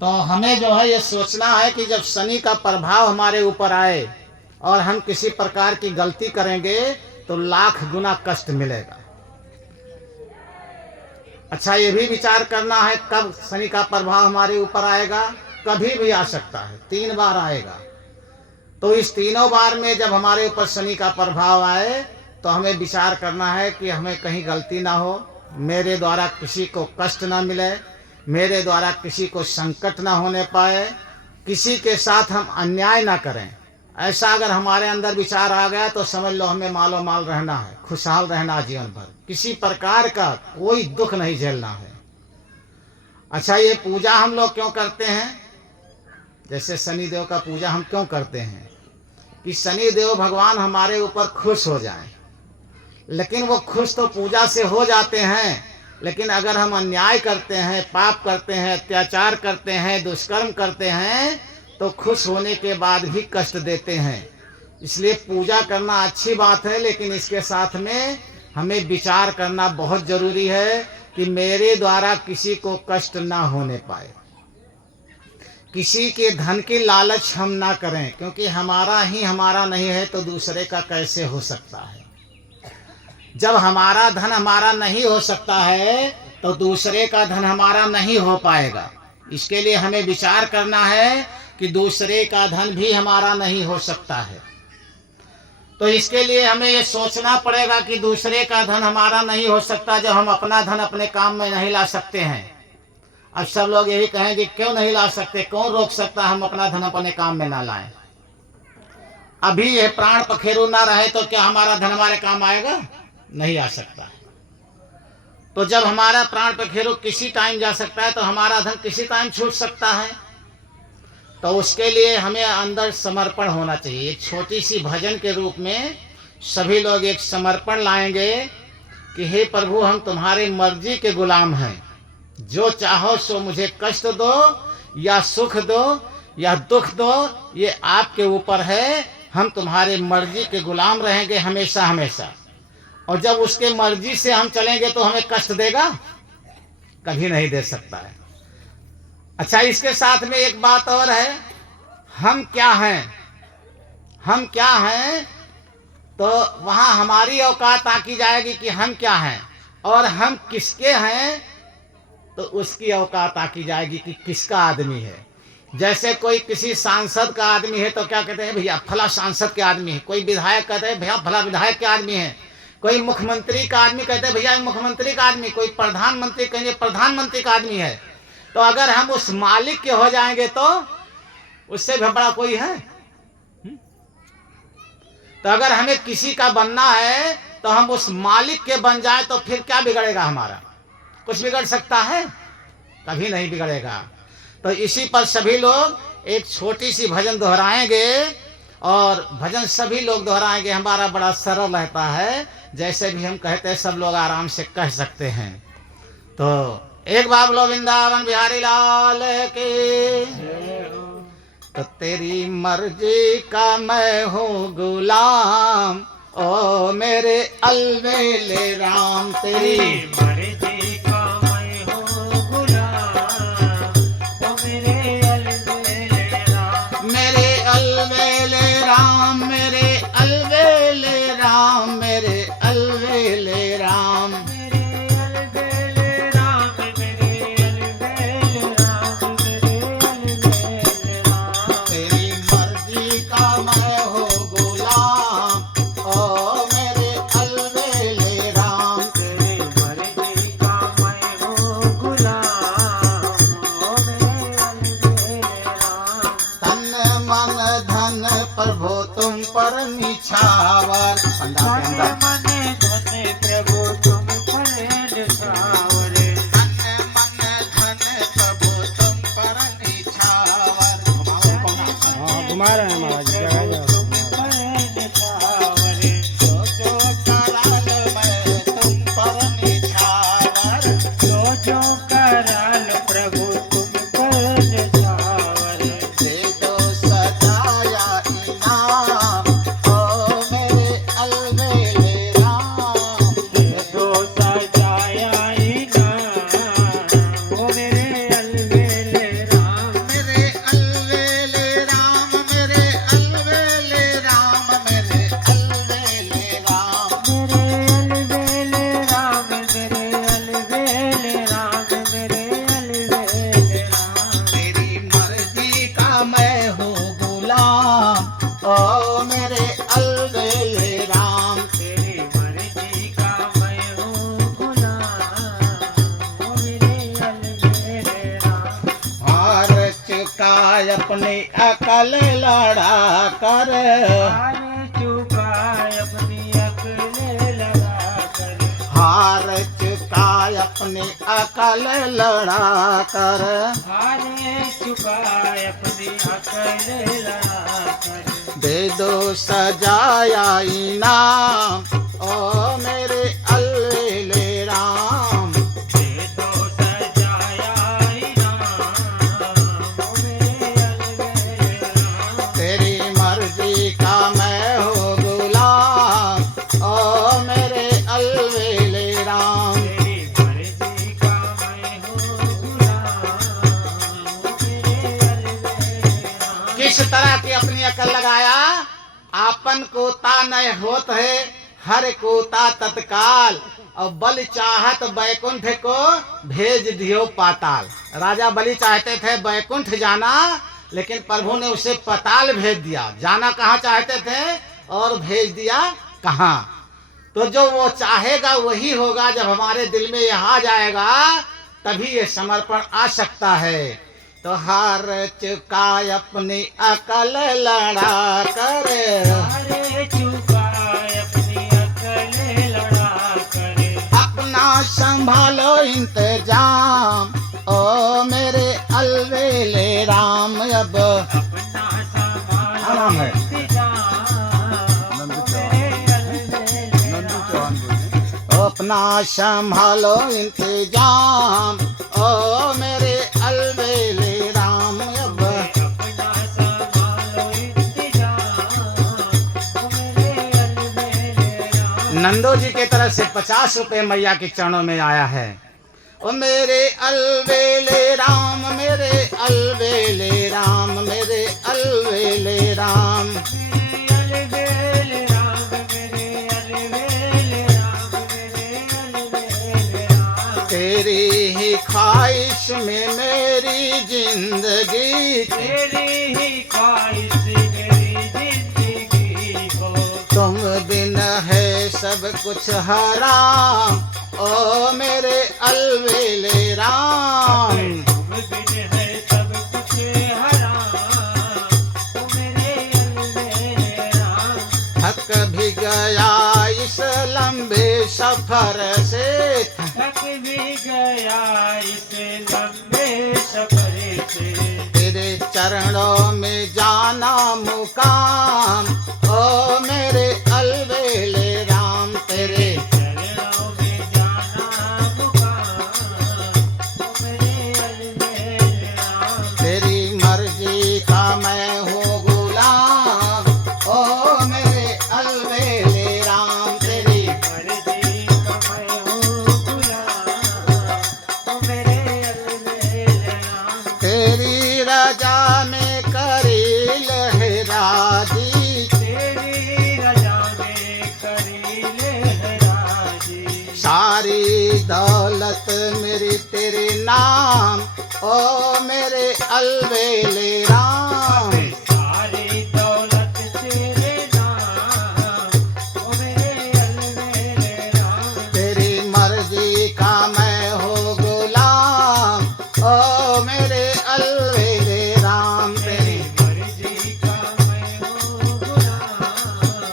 तो हमें जो है ये सोचना है कि जब शनि का प्रभाव हमारे ऊपर आए और हम किसी प्रकार की गलती करेंगे तो लाख गुना कष्ट मिलेगा। अच्छा, ये भी विचार करना है कब शनि का प्रभाव हमारे ऊपर आएगा। कभी भी आ सकता है, 3 बार आएगा। तो इस तीनों बार में जब हमारे ऊपर शनि का प्रभाव आए तो हमें विचार करना है कि हमें कहीं गलती ना हो, मेरे द्वारा किसी को कष्ट ना मिले, मेरे द्वारा किसी को संकट ना होने पाए, किसी के साथ हम अन्याय ना करें। ऐसा अगर हमारे अंदर विचार आ गया तो समझ लो हमें मालो माल रहना है, खुशहाल रहना जीवन भर, किसी प्रकार का कोई दुख नहीं झेलना है। अच्छा, ये पूजा हम लोग क्यों करते हैं? जैसे शनि देव का पूजा हम क्यों करते हैं कि शनि देव भगवान हमारे ऊपर खुश हो जाएं। लेकिन वो खुश तो पूजा से हो जाते हैं, लेकिन अगर हम अन्याय करते हैं, पाप करते हैं, अत्याचार करते हैं, दुष्कर्म करते हैं तो खुश होने के बाद भी कष्ट देते हैं। इसलिए पूजा करना अच्छी बात है, लेकिन इसके साथ में हमें विचार करना बहुत जरूरी है कि मेरे द्वारा किसी को कष्ट ना होने पाए, किसी के धन की लालच हम ना करें, क्योंकि हमारा ही हमारा नहीं है तो दूसरे का कैसे हो सकता है। जब हमारा धन हमारा नहीं हो सकता है तो दूसरे का धन हमारा नहीं हो पाएगा। इसके लिए हमें विचार करना है कि दूसरे का धन भी हमारा नहीं हो सकता है। तो इसके लिए हमें ये सोचना पड़ेगा कि दूसरे का धन हमारा नहीं हो सकता जब हम अपना धन अपने काम में नहीं ला सकते हैं। अब सब लोग यही कहेंगे क्यों नहीं ला सकते, कौन रोक सकता हम अपना धन अपने काम में ना लाएं। अभी ये प्राण पखेरु ना रहे तो क्या हमारा धन हमारे काम आएगा? नहीं आ सकता। तो जब हमारा प्राण पखेरु किसी टाइम जा सकता है तो हमारा धन किसी टाइम छूट सकता है। तो उसके लिए हमें अंदर समर्पण होना चाहिए। एक छोटी सी भजन के रूप में सभी लोग एक समर्पण लाएंगे कि हे प्रभु, हम तुम्हारी मर्जी के गुलाम हैं, जो चाहो सो मुझे कष्ट दो या सुख दो या दुख दो, ये आपके ऊपर है। हम तुम्हारे मर्जी के गुलाम रहेंगे हमेशा हमेशा। और जब उसके मर्जी से हम चलेंगे तो हमें कष्ट देगा? कभी नहीं दे सकता है। अच्छा, इसके साथ में एक बात और है, हम क्या हैं? हम क्या हैं तो वहाँ हमारी औकात आकी जाएगी कि हम क्या हैं, और हम किसके हैं तो उसकी औकात आकी जाएगी कि किसका आदमी है। जैसे कोई किसी सांसद का आदमी है तो क्या कहते हैं, भैया फला सांसद के आदमी है। कोई विधायक कहते हैं भैया फला विधायक के आदमी है। कोई मुख्यमंत्री का आदमी कहते हैं भैया मुख्यमंत्री का आदमी। कोई प्रधानमंत्री कहेंगे प्रधानमंत्री का आदमी है। तो अगर हम उस मालिक के हो जाएंगे तो उससे भी बड़ा कोई है? तो अगर हमें किसी का बनना है तो हम उस मालिक के बन जाए तो फिर क्या बिगड़ेगा हमारा? कुछ बिगड़ सकता है? कभी नहीं बिगड़ेगा। तो इसी पर सभी लोग एक छोटी सी भजन दोहराएंगे, और भजन सभी लोग दोहराएंगे। हमारा बड़ा सरल रहता है, जैसे भी हम कहते हैं सब लोग आराम से कह सकते हैं। तो एक बार बोलो वृंदावन बिहारी लाल के। तो तेरी मर्जी का मैं हूँ गुलाम, ओ मेरे अलवेले राम। तेरी मर्जी का मैं हूँ गुलाम, ओ मेरे अलबेले राम। मेरे अलवेले राम, मेरे अलवेले राम, मेरे अलवेले राम। मेरे अलबेले राम, मेरे अलबेले राम, मेरे अलबेले राम। तेरी मर्जी का मैं हूँ गुलाम, ओ मेरे अलवेले राम। तेरी मर्जी का मैं हूँ गुलाम, ओ मेरे अलबेले राम। तन मन धन प्रभु तुम पर निछावर। पंडा के मन अंदर मन धन प्रभु तुम पर निछावर। तन मन धन प्रभु तुम पर निछावर। घुमा रहे हैं महाराज, जगह जगह। तुम पर निछावर। जो जो कराल मैं तुम पर निछावर। जो कराल प्रभु तुम पर निछावर। दे दो सजाया इनाम, ओ मेरे अलवेले राम। दे दो सजाया इनाम, ओ मेरे अलबेले राम। अपनी अकल लड़ा कर, हार चुकाए अपनी अकल लड़ा कर, हार चुकाए अपनी अकल लड़ा कर, हार चुकाए अपनी अकल लड़ा कर। दे दो सजाया इनाम ओ मेरे अलवेले राम, दे दो सजाया इनाम ओ मेरे अलवेले राम। तेरी मर्जी का मैं हो गुलाम ओ मेरे अलवेले राम। तेरी मर्जी का मैं हूँ गुलाम ओ मेरे अलवेले राम। किस तरह की अपनी अकल लगाया, आपन कोता न होत है हर कोता तत्काल, और बल चाहत बैकुंठ को भेज दियो पाताल। राजा बलि चाहते थे बैकुंठ जाना, लेकिन प्रभु ने उसे पाताल भेज दिया। जाना कहाँ चाहते थे और भेज दिया कहाँ। तो जो वो चाहेगा वही होगा। जब हमारे दिल में यह आ जाएगा तभी ये समर्पण आ सकता है। तो हार चुकाए अपनी अकल लड़ा कर, हार चुकाए अपनी अकल लड़ा कर, अपना संभालो इंतजाम ओ मेरे अलवेले राम। अब अपना आराम संभालो है। इंतजाम ओ मेरे अलवेले राम। अपना संभालो इंतजाम ओ मेरे अलवेले राम। अब अपना संभालो इंतजाम ओ मेरे अलवेले राम। नंदो जी के तरफ से 50 रुपए मैया के चरणों में आया है। ओ मेरे अलवेले राम, मेरे अलवेले राम, मेरे अलवेले राम। मेरे अलवेले राम, मेरे अलवेले राम, मेरे अलवेले राम। तेरी ही ख्वाहिश में मेरी जिंदगी, तेरी ही ख्वाहिश मेरी जिंदगी हो। तुम बिन है सब कुछ हराम ओ मेरे अलवेले राम। तुम बिन है सब कुछ हराम ओ मेरे अलवेले राम। थक भी गया इस लंबे सफर से, थक भी गया इस लंबे सफर से। तेरे चरणों में जाना मुकाम ओ मेरे अलवेले राम। तेरे चरणों में जाना मुकाम ओ मेरे अलवेले राम। तेरी मर्जी का मैं हूँ गुलाम ओ मेरे अलवेले राम। तेरी मर्जी का मैं हूँ गुलाम ओ मेरे अलवेले राम। तेरी रजा में करी लहराजी, तेरी रजा में करी लहराजी। सारी दौलत मेरी तेरे नाम ओ मेरे अलवेले राम। सारी दौलत तेरे नाम ओ मेरे अलवेले राम। तेरी मर्जी का मैं हो गुलाम ओ मेरे अलवेले राम। तेरी तेरी मर्जी का मैं हूँ गुलाम ओ मेरे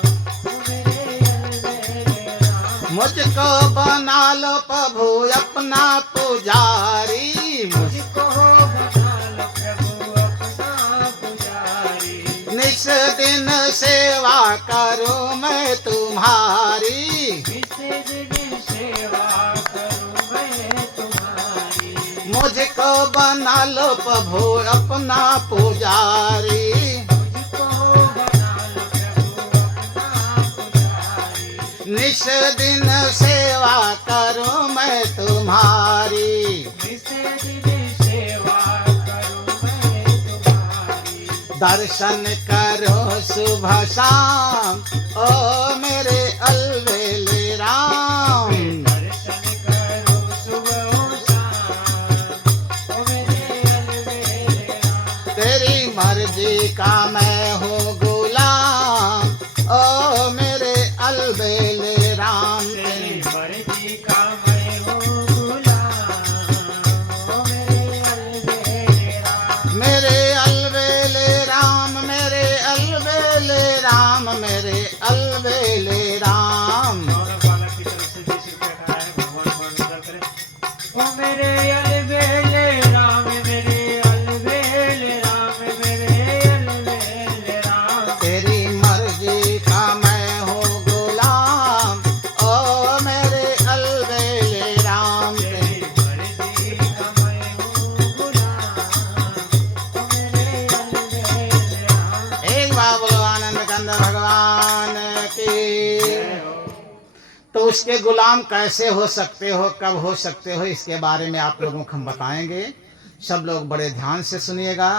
अलवेले राम। मुझको बना लो प्रभु अपना पुजारी, मुझको बना लो प्रभु अपना पुजारी। निस दिन सेवा करूं मैं तुम्हारी। इस दिन सेवा करूं मैं तुम्हारी। मुझको बना लो प्रभु अपना पुजारी। मुझको बना लो प्रभु अपना पुजारी। निस दिन सेवा करूं मैं तुम्हारी। इस दिन सेवा करूं मैं तुम्हारी। दर्शन करो सुबह शाम ओ मेरे अलवेले राम। दर्शन करो सुबह और शाम ओ मेरे अलवेले राम। तेरी मर्जी का मैं हूँ गुलाम ओ मेरे अलवेले राम। तेरी मर्जी का मैं हूँ गुलाम ओ मेरे अलवेले राम। मेरे अलवेले उसके गुलाम कैसे हो सकते हो, कब हो सकते हो, इसके बारे में आप लोगों को हम बताएंगे। सब लोग बड़े ध्यान से सुनिएगा।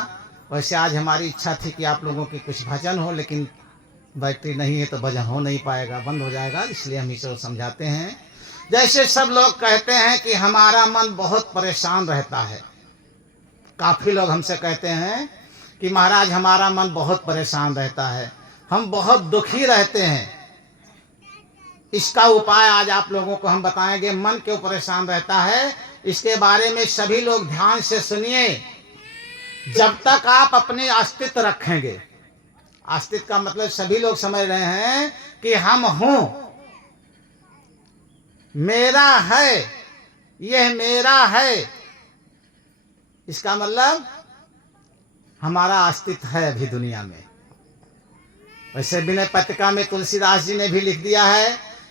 वैसे आज हमारी इच्छा थी कि आप लोगों की कुछ भजन हो, लेकिन बैटरी नहीं है तो भजन हो नहीं पाएगा, बंद हो जाएगा, इसलिए हम इसे समझाते हैं। जैसे सब लोग कहते हैं कि हमारा मन बहुत परेशान रहता है। काफ़ी लोग हमसे कहते हैं कि महाराज हमारा मन बहुत परेशान रहता है, हम बहुत दुखी रहते हैं। इसका उपाय आज आप लोगों को हम बताएंगे। मन क्यों परेशान रहता है इसके बारे में सभी लोग ध्यान से सुनिए। जब तक आप अपने अस्तित्व रखेंगे, अस्तित्व का मतलब सभी लोग समझ रहे हैं कि हम हूं, मेरा है, यह मेरा है, इसका मतलब हमारा अस्तित्व है अभी दुनिया में। वैसे विनय पत्रिका में तुलसीदास जी ने भी लिख दिया है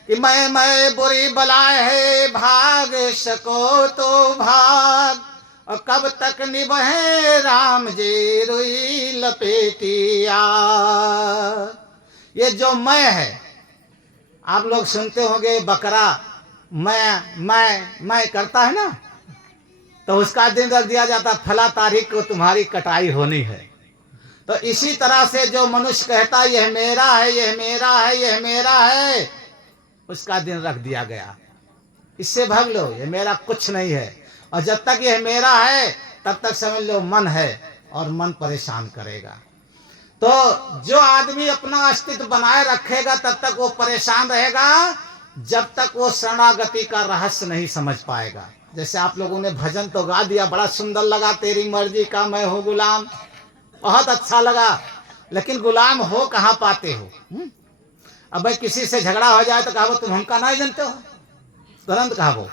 कि मैं बुरी बलाए है, भाग सको तो भाग, और कब तक निभे राम जी रुई लपेटिया। ये जो मैं है, आप लोग सुनते होंगे बकरा मैं करता है ना, तो उसका दिन रख दिया जाता, फला तारीख को तुम्हारी कटाई होनी है। तो इसी तरह से जो मनुष्य कहता है यह मेरा है, यह मेरा है, यह मेरा है, उसका दिन रख दिया गया। इससे भाग लो, यह मेरा कुछ नहीं है। और जब तक यह मेरा है तब तक समझ लो मन है, और मन परेशान करेगा। तो जो आदमी अपना अस्तित्व बनाए रखेगा तब तक वो परेशान रहेगा, जब तक वो शरणागति का रहस्य नहीं समझ पाएगा। जैसे आप लोगों ने भजन तो गा दिया, बड़ा सुंदर लगा, तेरी मर्जी का मैं हूँ गुलाम, बहुत अच्छा लगा, लेकिन गुलाम हो कहाँ पाते हो? अब भाई किसी से झगड़ा हो जाए तो कहो तुम हमका नहीं जानते हो, तुरंत कहो।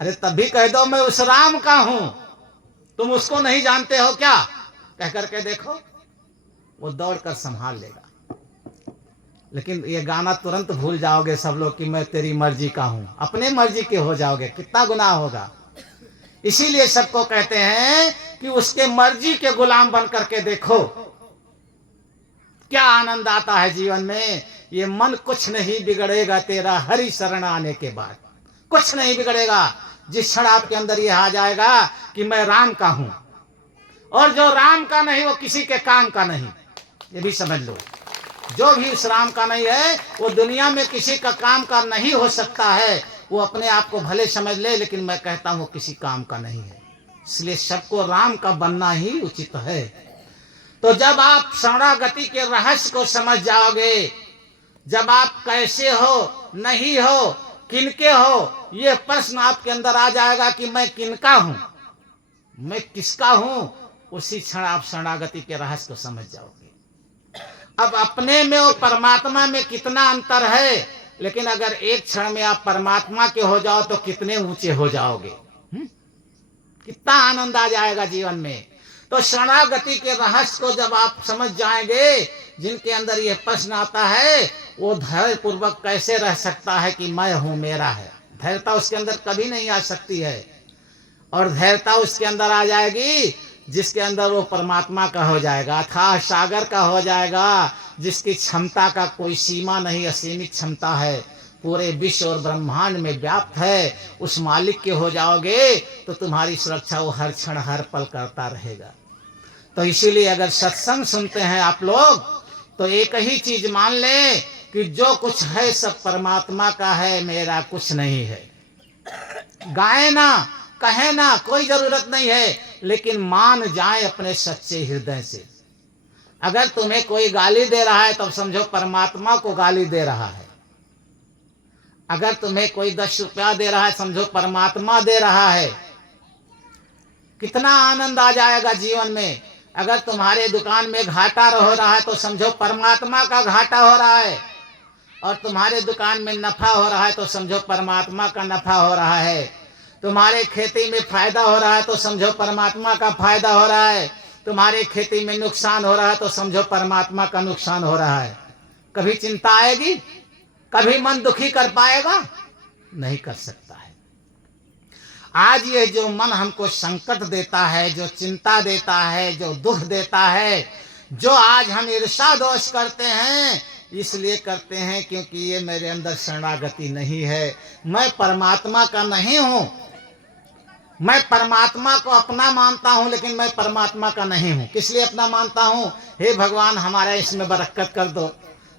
अरे तब भी कह दो मैं उस राम का हूं, तुम उसको नहीं जानते हो क्या, कह करके देखो, वो दौड़कर संभाल लेगा। लेकिन ये गाना तुरंत भूल जाओगे सब लोग कि मैं तेरी मर्जी का हूं, अपने मर्जी के हो जाओगे, कितना गुनाह होगा। इसीलिए सबको कहते हैं कि उसके मर्जी के गुलाम बन करके देखो, क्या आनंद आता है जीवन में। ये मन कुछ नहीं बिगड़ेगा तेरा हरि शरण आने के बाद, कुछ नहीं बिगड़ेगा। जिस क्षण आपके अंदर ये आ जाएगा कि मैं राम का हूं, और जो राम का नहीं वो किसी के काम का नहीं, ये भी समझ लो। जो भी उस राम का नहीं है वो दुनिया में किसी का काम का नहीं हो सकता है। वो अपने आप को भले समझ ले, लेकिन मैं कहता हूं किसी काम का नहीं है। इसलिए सबको राम का बनना ही उचित है। तो जब आप शरणागति के रहस्य को समझ जाओगे, जब आप कैसे हो, नहीं हो, किनके हो, ये प्रश्न आपके अंदर आ जाएगा कि मैं किनका हूं, मैं किसका हूं, उसी क्षण आप शरणागति के रहस्य को समझ जाओगे। अब अपने में और परमात्मा में कितना अंतर है, लेकिन अगर एक क्षण में आप परमात्मा के हो जाओ तो कितने ऊंचे हो जाओगे, कितना आनंद आ जाएगा जीवन में। तो शरणागति के रहस्य को जब आप समझ जाएंगे, जिनके अंदर ये प्रश्न आता है वो धैर्य पूर्वक कैसे रह सकता है कि मैं हूं, मेरा है। धैर्यता उसके अंदर कभी नहीं आ सकती है, और धैर्यता उसके अंदर आ जाएगी जिसके अंदर वो परमात्मा का हो जाएगा, अथाह सागर का हो जाएगा, जिसकी क्षमता का कोई सीमा नहीं, असीमित क्षमता है, पूरे विश्व और ब्रह्मांड में व्याप्त है। उस मालिक के हो जाओगे तो तुम्हारी सुरक्षा वो हर क्षण हर पल करता रहेगा। तो इसीलिए अगर सत्संग सुनते हैं आप लोग तो एक ही चीज मान लें कि जो कुछ है सब परमात्मा का है, मेरा कुछ नहीं है। गाए ना, कहे ना, कोई जरूरत नहीं है, लेकिन मान जाए अपने सच्चे हृदय से। अगर तुम्हें कोई गाली दे रहा है तब समझो परमात्मा को गाली दे रहा है। अगर तुम्हें कोई 10 रुपया दे रहा है समझो परमात्मा दे रहा है। कितना आनंद आ जाएगा जीवन में। अगर तुम्हारे दुकान में घाटा हो रहा है तो समझो परमात्मा का घाटा हो रहा है, और तुम्हारे दुकान में नफा हो रहा है तो समझो परमात्मा का नफा हो रहा है। तुम्हारे खेती में फायदा हो रहा है तो समझो परमात्मा का फायदा हो रहा है। तुम्हारे खेती में नुकसान हो रहा है तो समझो परमात्मा का नुकसान हो रहा है। कभी चिंता आएगी? कभी मन दुखी कर पाएगा? नहीं कर सकता है। आज ये जो मन हमको संकट देता है, जो चिंता देता है, जो दुख देता है, जो आज हम ईर्ष्या दोष करते हैं, इसलिए करते हैं क्योंकि ये मेरे अंदर शरणागति नहीं है। मैं परमात्मा का नहीं हूँ। मैं परमात्मा को अपना मानता हूँ, लेकिन मैं परमात्मा का नहीं हूँ। किस लिए अपना मानता हूँ? हे भगवान, हमारे इसमें बरकत कर दो,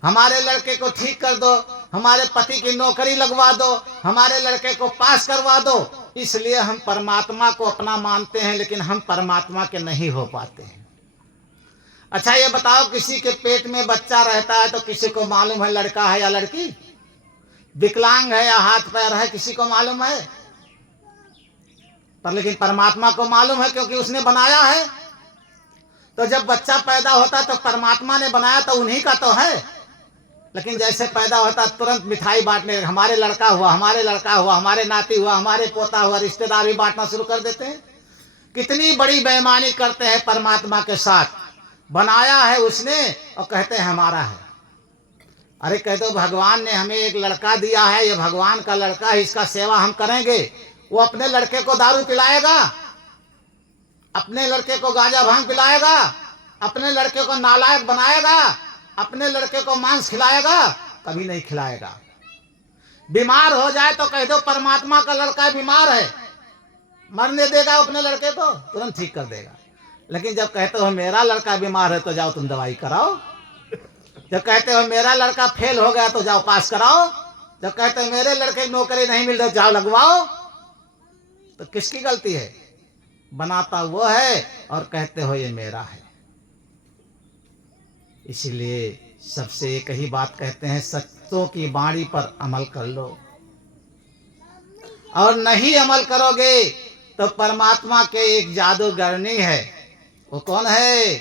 हमारे लड़के को ठीक कर दो, हमारे पति की नौकरी लगवा दो, हमारे लड़के को पास करवा दो। इसलिए हम परमात्मा को अपना मानते हैं, लेकिन हम परमात्मा के नहीं हो पाते हैं। अच्छा ये बताओ, किसी के पेट में बच्चा रहता है तो किसी को मालूम है लड़का है या लड़की? विकलांग है या हाथ पैर है, किसी को मालूम है? पर लेकिन परमात्मा को मालूम है, क्योंकि उसने बनाया है। तो जब बच्चा पैदा होता है तो परमात्मा ने बनाया, तो उन्हीं का तो है। लेकिन जैसे पैदा होता तुरंत मिठाई बांटने, हमारे लड़का हुआ, हमारे लड़का हुआ, हमारे नाती हुआ, हमारे पोता हुआ, रिश्तेदार भी बांटना शुरू कर देते हैं। कितनी बड़ी बेईमानी करते हैं परमात्मा के साथ। बनाया है उसने और कहते हैं हमारा है। अरे कह दो, भगवान ने हमें एक लड़का दिया है, ये भगवान का लड़का है, इसका सेवा हम करेंगे। वो अपने लड़के को दारू पिलाएगा? अपने लड़के को गांजा भांग पिलाएगा? अपने लड़के को नालायक बनाएगा? अपने लड़के को मांस खिलाएगा? कभी नहीं खिलाएगा। बीमार हो जाए तो कह दो परमात्मा का लड़का बीमार है, मरने देगा अपने लड़के को? तुरंत ठीक कर देगा। लेकिन जब कहते हो मेरा लड़का बीमार है तो जाओ तुम दवाई कराओ। जब कहते हो मेरा लड़का फेल हो गया तो जाओ पास कराओ। जब कहते हो मेरे लड़के की नौकरी नहीं मिल रही जाओ लगवाओ। तो किसकी गलती है? बनाता वो है और कहते हो ये मेरा है। इसलिए सबसे एक ही बात कहते हैं, सत्यों की बाणी पर अमल कर लो, और नहीं अमल करोगे तो परमात्मा के एक जादूगरनी है। वो कौन है?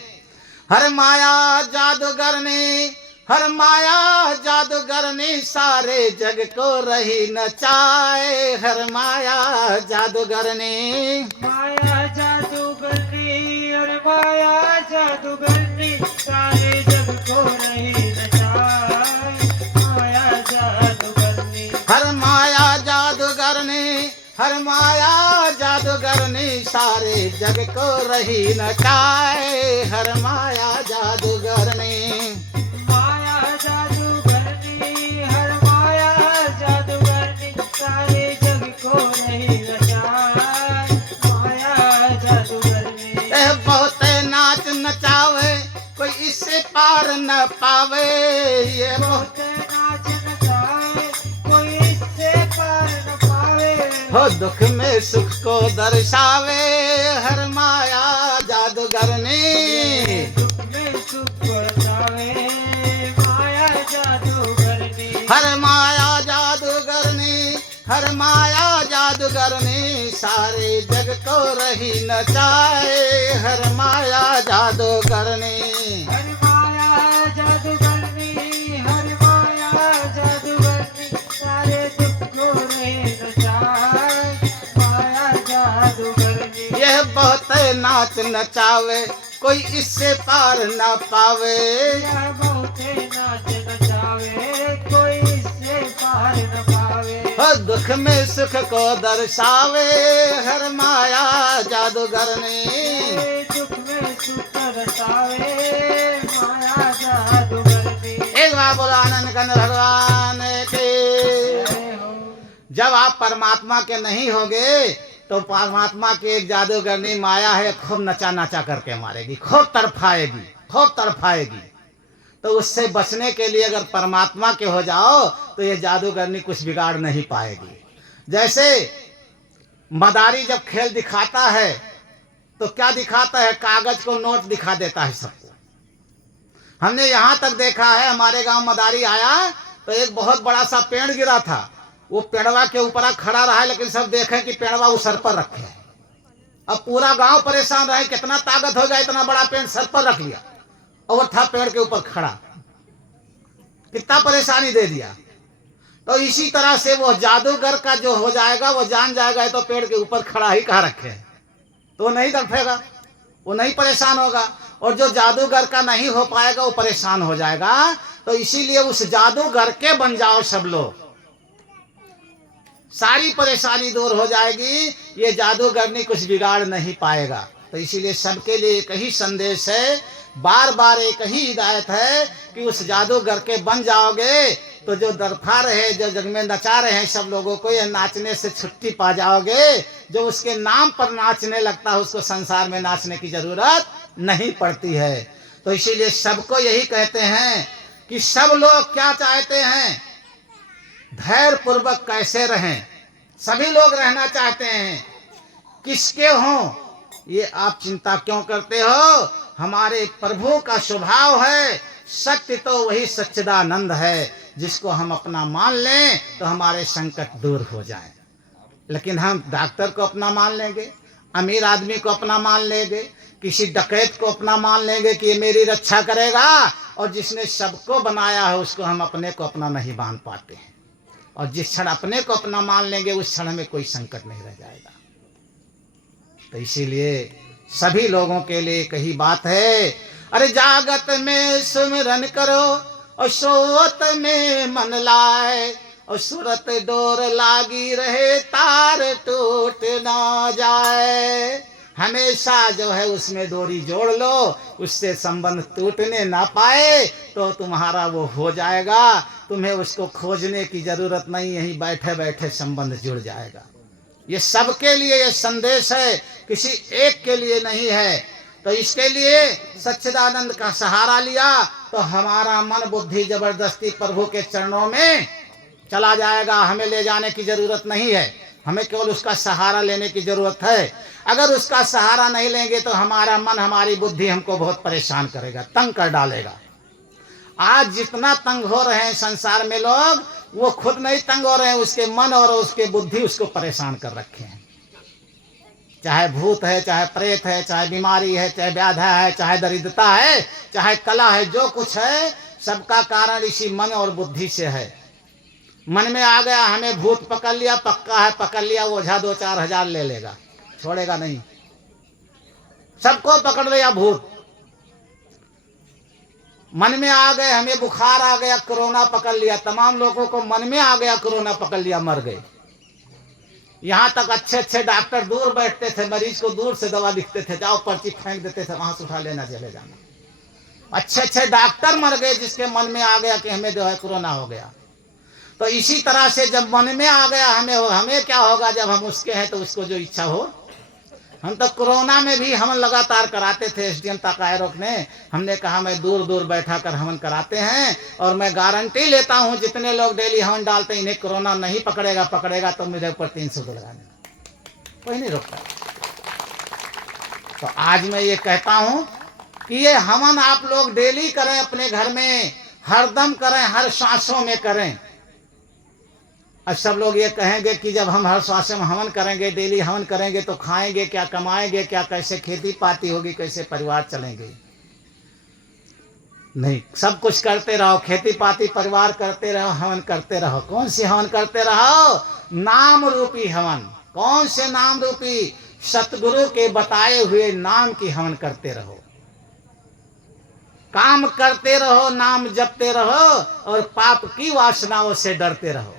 हर माया जादूगरनी, हर माया जादूगरनी, सारे जग को रही नचाए। हर माया जादूगरनी, माया जादूगरनी, अरे माया जादूगरनी, सारे जग को रही नचाए। माया जादूगरनी, हर माया जादूगरनी, हर माया जादूगरनी, सारे जग को रही नचाए। हर माया जादूगरनी, माया जादूगरनी, हर माया जादूगरनी, सारे जग को रही नचाए। माया जादूगरनी, बहुत नाच नचावे, कोई इससे पार न पावे। ये बहुत नाच नचाए, कोई इससे पार न पावे। हो दुख में सुख को दर्शावे। हर माया जादूगरनी, दुख में सुख बरसावे। माया जादूगरनी, हर माया जादूगरनी, हर माया जादूगरनी, सारे जग को रही नचाए। हर माया जादूगरनी, हर माया जादूगरनी, हर माया जादूगरनी, सारे दुख को रहे नचाए। माया जादूगरनी, यह बहुत नाच नचावे, कोई इससे पार न पावे। यह बहुत नाच नचावे, कोई इससे पार न पावे। हो दुख में सुख को दर्शावे। हर माया जादूगरनी, दुख में सुख बरसावे। माया जादूगरनी, एक बार बोलो आनंद कंद भगवान के। जय हो। जब आप परमात्मा के नहीं होगे तो परमात्मा की एक जादूगरनी माया है, खूब नचा नचा करके मारेगी, खूब तड़फाएगी, खूब तड़फाएगी। तो उससे बचने के लिए अगर परमात्मा के हो जाओ तो ये जादूगरनी कुछ बिगाड़ नहीं पाएगी। जैसे मदारी जब खेल दिखाता है तो क्या दिखाता है? कागज को नोट दिखा देता है सबको। हमने यहाँ तक देखा है, हमारे गांव मदारी आया तो एक बहुत बड़ा सा पेड़ गिरा था। वो पेड़वा के ऊपर खड़ा रहा, लेकिन सब देखे कि पेड़वा वो सर पर रखे है। अब पूरा गांव परेशान रहे, कितना ताकत हो जाए, इतना बड़ा पेड़ सर पर रख लिया और वो था पेड़ के ऊपर खड़ा, कितना परेशानी दे दिया। तो इसी तरह से वो जादूगर का जो हो जाएगा वो जान जाएगा तो पेड़ के ऊपर खड़ा ही कहाँ रखे है, तो वो नहीं तड़फेगा, वो नहीं परेशान होगा। और जो जादूगर का नहीं हो पाएगा वो परेशान हो जाएगा। तो इसीलिए उस जादूगर के बन जाओ सब लोग, सारी परेशानी दूर हो जाएगी। ये जादूगरनी कुछ बिगाड़ नहीं पाएगा। तो इसीलिए सबके लिए एक ही संदेश है, बार बार एक ही हिदायत है कि उस जादूगर के बन जाओगे तो जो दरफा रहे, जो जग में नचा रहे हैं सब लोगों को, ये नाचने से छुट्टी पा जाओगे। जो उसके नाम पर नाचने लगता है उसको संसार में नाचने की जरूरत नहीं पड़ती है। तो इसीलिए सबको यही कहते हैं कि सब लोग क्या चाहते हैं, धैर्य पूर्वक कैसे रहें। सभी लोग रहना चाहते हैं, किसके हों ये आप चिंता क्यों करते हो। हमारे प्रभु का स्वभाव है, सत्य तो वही सच्चिदानंद है, जिसको हम अपना मान लें तो हमारे संकट दूर हो जाएं। लेकिन हम डॉक्टर को अपना मान लेंगे, अमीर आदमी को अपना मान लेंगे, किसी डकैत को अपना मान लेंगे कि ये मेरी रक्षा करेगा, और जिसने सबको बनाया है उसको हम अपने को अपना नहीं मान पाते हैं। और जिस क्षण अपने को अपना मान लेंगे उस क्षण में कोई संकट नहीं रह जाएगा। तो इसीलिए सभी लोगों के लिए एक ही बात है, अरे जागत में सुमिरन करो और सोवत में मन लाए, और सूरत डोर लागी रहे तार टूट ना जाए। हमेशा जो है उसमें डोरी जोड़ लो, उससे संबंध टूटने ना पाए तो तुम्हारा वो हो जाएगा। तुम्हें उसको खोजने की जरूरत नहीं, यहीं बैठे बैठे संबंध जुड़ जाएगा। ये सबके लिए ये संदेश है, किसी एक के लिए नहीं है। तो इसके लिए सच्चिदानंद का सहारा लिया तो हमारा मन बुद्धि जबरदस्ती प्रभु के चरणों में चला जाएगा। हमें ले जाने की जरूरत नहीं है, हमें केवल उसका सहारा लेने की जरूरत है। अगर उसका सहारा नहीं लेंगे तो हमारा मन, हमारी बुद्धि हमको बहुत परेशान करेगा, तंग कर डालेगा। आज जितना तंग हो रहे हैं संसार में लोग, वो खुद नहीं तंग हो रहे हैं, उसके मन और उसके बुद्धि उसको परेशान कर रखे हैं। चाहे भूत है, चाहे प्रेत है, चाहे बीमारी है, चाहे व्याधा है, चाहे दरिद्रता है, चाहे कला है, जो कुछ है सबका कारण इसी मन और बुद्धि से है। मन में आ गया हमें भूत पकड़ लिया, पक्का है पकड़ लिया, ओझा 2-4 हजार ले लेगा, छोड़ेगा नहीं। सबको पकड़ लिया भूत। मन में आ गए हमें बुखार आ गया, कोरोना पकड़ लिया, तमाम लोगों को मन में आ गया कोरोना पकड़ लिया, मर गए। यहाँ तक अच्छे अच्छे डॉक्टर दूर बैठते थे, मरीज को दूर से दवा लिखते थे, जाओ पर्ची फेंक देते थे, वहां से उठा लेना, चले जाना। अच्छे अच्छे डॉक्टर मर गए जिसके मन में आ गया कि हमें जो है कोरोना हो गया। तो इसी तरह से जब मन में आ गया हमें क्या होगा, जब हम उसके हैं तो उसको जो इच्छा हो। हम तो कोरोना में भी हवन लगातार कराते थे, एसडीएम ताकायरों ने, हमने कहा मैं दूर दूर बैठा कर हवन कराते हैं और मैं गारंटी लेता हूं जितने लोग डेली हवन डालते हैं इन्हें कोरोना नहीं पकड़ेगा, पकड़ेगा तो मेरे ऊपर 300 लगा देना, कोई नहीं रोकता। तो आज मैं ये कहता हूं कि ये हवन आप लोग डेली करें, अपने घर में हरदम करें, हर सांसों में करें। अब सब लोग ये कहेंगे कि जब हम हर श्वास में हवन करेंगे, डेली हवन करेंगे तो खाएंगे क्या, कमाएंगे क्या, कैसे खेती पाती होगी, कैसे परिवार चलेंगे। नहीं, सब कुछ करते रहो, खेती पाती परिवार करते रहो, हवन करते रहो। कौन से हवन करते रहो? नाम रूपी हवन। कौन से नाम रूपी? सतगुरु के बताए हुए नाम की हवन करते रहो। काम करते रहो, नाम जपते रहो और पाप की वासनाओं से डरते रहो,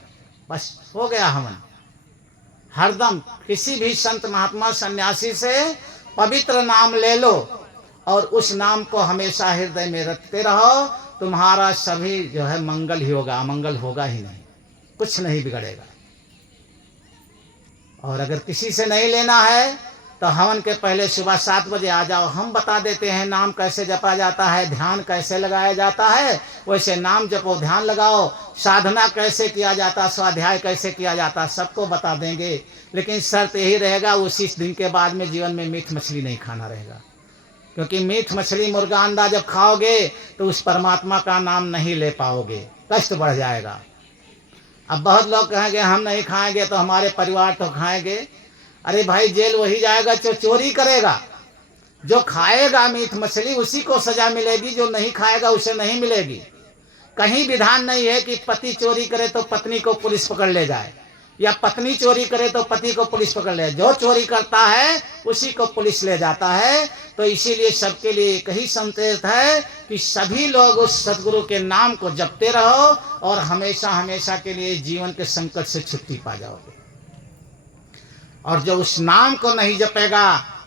बस हो गया हवन। हरदम किसी भी संत महात्मा सन्यासी से पवित्र नाम ले लो और उस नाम को हमेशा हृदय में रखते रहो, तुम्हारा सभी जो है मंगल ही होगा, अमंगल होगा ही नहीं, कुछ नहीं बिगड़ेगा। और अगर किसी से नहीं लेना है तो हवन के पहले सुबह 7 बजे आ जाओ, हम बता देते हैं नाम कैसे जपा जाता है, ध्यान कैसे लगाया जाता है, वैसे नाम जपो, ध्यान लगाओ, साधना कैसे किया जाता, स्वाध्याय कैसे किया जाता, सबको बता देंगे। लेकिन शर्त यही रहेगा, उसी दिन के बाद में जीवन में मीट मछली नहीं खाना रहेगा, क्योंकि मीट मछली मुर्गा अंडा जब खाओगे तो उस परमात्मा का नाम नहीं ले पाओगे, कष्ट बढ़ जाएगा। अब बहुत लोग कहेंगे हम नहीं खाएंगे तो हमारे परिवार तो खाएंगे। अरे भाई, जेल वही जाएगा जो चोरी करेगा। जो खाएगा मीट मछली उसी को सजा मिलेगी, जो नहीं खाएगा उसे नहीं मिलेगी। कहीं विधान नहीं है कि पति चोरी करे तो पत्नी को पुलिस पकड़ ले जाए, या पत्नी चोरी करे तो पति को पुलिस पकड़ ले। जो चोरी करता है उसी को पुलिस ले जाता है। तो इसीलिए सबके लिए एक ही संदेश है कि सभी लोग उस सदगुरु के नाम को जपते रहो और हमेशा हमेशा के लिए जीवन के संकट से छुट्टी पा जाओगे। और जो उस नाम को नहीं जपेगा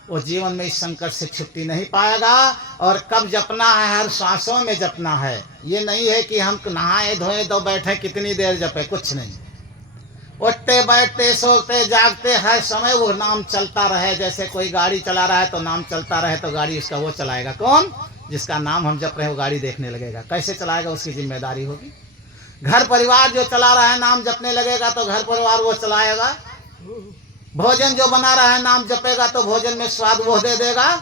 वो जीवन में इस संकट से छुट्टी नहीं पाएगा। और कब जपना है, हर सांसों में जपना है। ये नहीं है कि हम नहाए धोए तो बैठे कितनी देर जपे, कुछ नहीं। उठते बैठते सोते जागते हर समय वो नाम चलता रहे। जैसे कोई गाड़ी चला रहा है तो नाम चलता रहे, तो गाड़ी उसका वो चलाएगा कौन? जिसका नाम हम जप रहे हैं वो गाड़ी देखने लगेगा। कैसे चलाएगा, उसकी जिम्मेदारी होगी। घर परिवार जो चला रहा है नाम जपने लगेगा तो घर परिवार वो चलाएगा। भोजन जो बना रहा है नाम जपेगा तो भोजन में स्वाद वो दे देगा।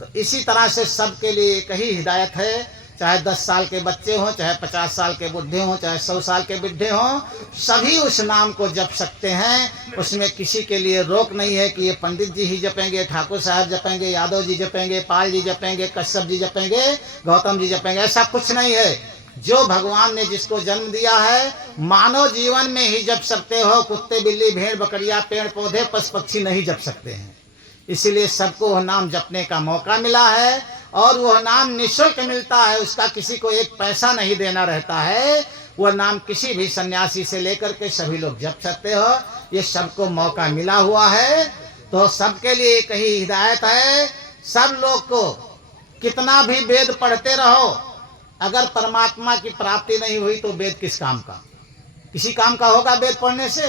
तो इसी तरह से सबके लिए एक ही हिदायत है। चाहे 10 साल के बच्चे हों, चाहे 50 साल के बुढ़े हों, चाहे 100 साल के बुढ़े हों, सभी उस नाम को जप सकते हैं। उसमें किसी के लिए रोक नहीं है कि ये पंडित जी ही जपेंगे, ठाकुर साहब जपेंगे, यादव जी जपेंगे, पाल जी जपेंगे, कश्यप जी जपेंगे, गौतम जी जपेंगे। ऐसा कुछ नहीं है। जो भगवान ने जिसको जन्म दिया है मानव जीवन में ही जप सकते हो। कुत्ते बिल्ली भेड़ बकरियां पेड़ पौधे पशु पक्षी नहीं जप सकते हैं। इसीलिए सबको वह नाम जपने का मौका मिला है और वह नाम निःशुल्क मिलता है। उसका किसी को एक पैसा नहीं देना रहता है। वह नाम किसी भी सन्यासी से लेकर के सभी लोग जप सकते हो। ये सबको मौका मिला हुआ है। तो सबके लिए एक ही हिदायत है। सब लोग को कितना भी वेद पढ़ते रहो, अगर परमात्मा की प्राप्ति नहीं हुई तो वेद किस काम का? किसी काम का होगा वेद पढ़ने से?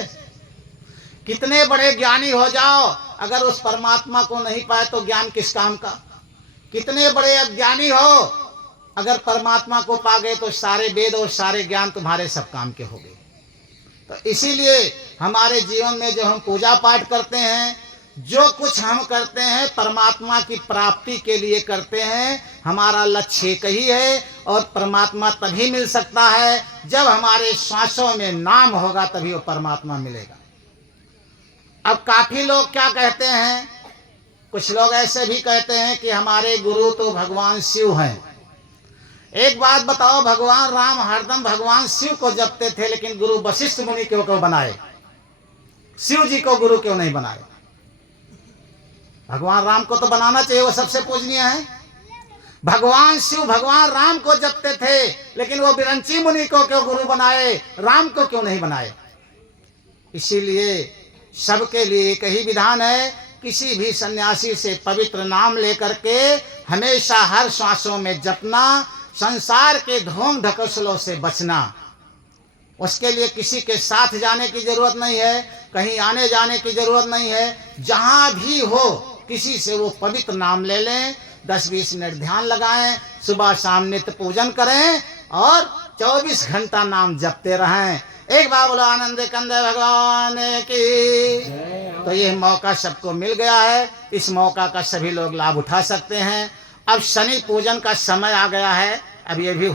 कितने बड़े ज्ञानी हो जाओ, अगर उस परमात्मा को नहीं पाए तो ज्ञान किस काम का? कितने बड़े अज्ञानी हो, अगर परमात्मा को पा गए तो सारे वेद और सारे ज्ञान तुम्हारे सब काम के हो गए। तो इसीलिए हमारे जीवन में जो हम पूजा पाठ करते हैं, जो कुछ हम करते हैं परमात्मा की प्राप्ति के लिए करते हैं। हमारा लक्ष्य एक ही है और परमात्मा तभी मिल सकता है जब हमारे श्वासों में नाम होगा, तभी वो परमात्मा मिलेगा। अब काफी लोग क्या कहते हैं, कुछ लोग ऐसे भी कहते हैं कि हमारे गुरु तो भगवान शिव हैं। एक बात बताओ, भगवान राम हरदम भगवान शिव को जपते थे, लेकिन गुरु वशिष्ठ मुनि क्यों बनाए? शिव जी को गुरु क्यों नहीं बनाए? भगवान राम को तो बनाना चाहिए, वो सबसे पूजनीय है। भगवान शिव भगवान राम को जपते थे, लेकिन वो विरंची मुनि को क्यों गुरु बनाए, राम को क्यों नहीं बनाए? इसीलिए सबके लिए एक ही विधान है। किसी भी सन्यासी से पवित्र नाम लेकर के हमेशा हर श्वासों में जपना, संसार के ढोंग ढकोसलों से बचना। उसके लिए किसी के साथ जाने की जरूरत नहीं है, कहीं आने जाने की जरूरत नहीं है। जहां भी हो किसी से वो पवित्र नाम ले लें, 10-20 मिनट ध्यान लगाएं, सुबह शाम नित्य पूजन करें और 24 घंटा नाम जपते रहें। एक बार बोलो आनंद कंद भगवान की। तो ये मौका सबको मिल गया है, इस मौका का सभी लोग लाभ उठा सकते हैं। अब शनि पूजन का समय आ गया है। अब ये भी